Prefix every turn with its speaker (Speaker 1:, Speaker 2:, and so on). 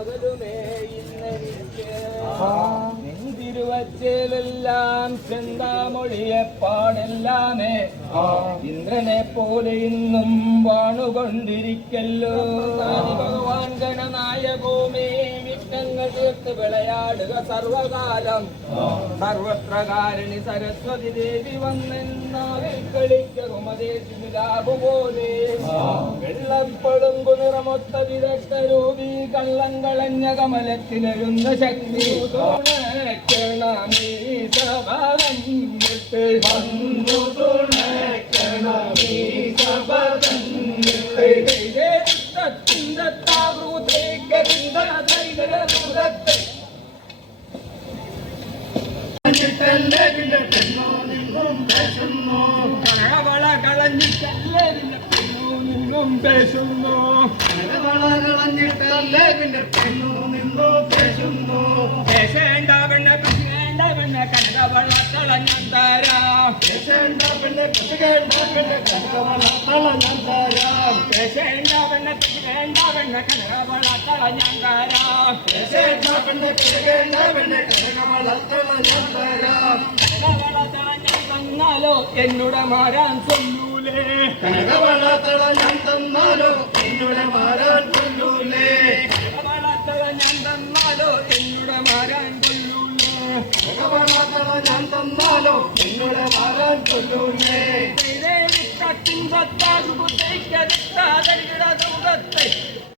Speaker 1: പകലുമേ ഇന്നെനിക്ക്. നിന്തിരുവച്ചേലെല്ലാം ചെന്താമൊഴിയെ പാടെല്ലാമേ. ഇന്ദ്രനെ പോലെ ഇന്നും വാണുകൊണ്ടിരിക്കല്ലോ. ഭഗവാൻ ഗണനായകോമേ വിഘ്നങ്ങൾ തീർത്ത് വിളയാടുക സർവകാലം. സർവത്രകാരണി സരസ്വതി ദേവി വന്നെന്നാവിൽ കളിക്കുമതേശിലാഭു പോലെ വെള്ളപ്പളുങ്കു നിറമൊത്ത വിദഗ്ധരൂപി കള്ളം കളഞ്ഞ കമലത്തിലരുന്ന ശക്തി തുണയ്ക്കണമീ സഭ വന്നിട്ട് വന്നു തുണയ്ക്കണമീ സഭ വന്നിട്ട് ൃതത്തെ കണവള കളഞ്ഞിട്ടല്ലേ പിന്നെ നിന്നോ നിന്നും പേശുന്നു പേശേണ്ട പെണ്ണെ പേശേണ്ട പെണ്ണെ കനകവള കളഞ്ഞാൻ തരാം പേശേണ്ട പെണ്ണെ പേശേണ്ട പെണ്ണെ കനകവള കളഞ്ഞാൻ തരാം കനകവള കളഞ്ഞാൻ തന്നാലോ എന്നോട് മാറാൻ ചൊല്ലൂലേ. കനകവള ഞാൻ തന്നാലോ എന്നോട് മാറാൻ കൊല്ലൂലേ ഭഗവാൻ ഞാൻ തന്നാലോ എന്നോട് മാറാൻ കൊല്ലൂലേ വിട്ടത്തിൻ സത്താകുതയ്ക്കാതെ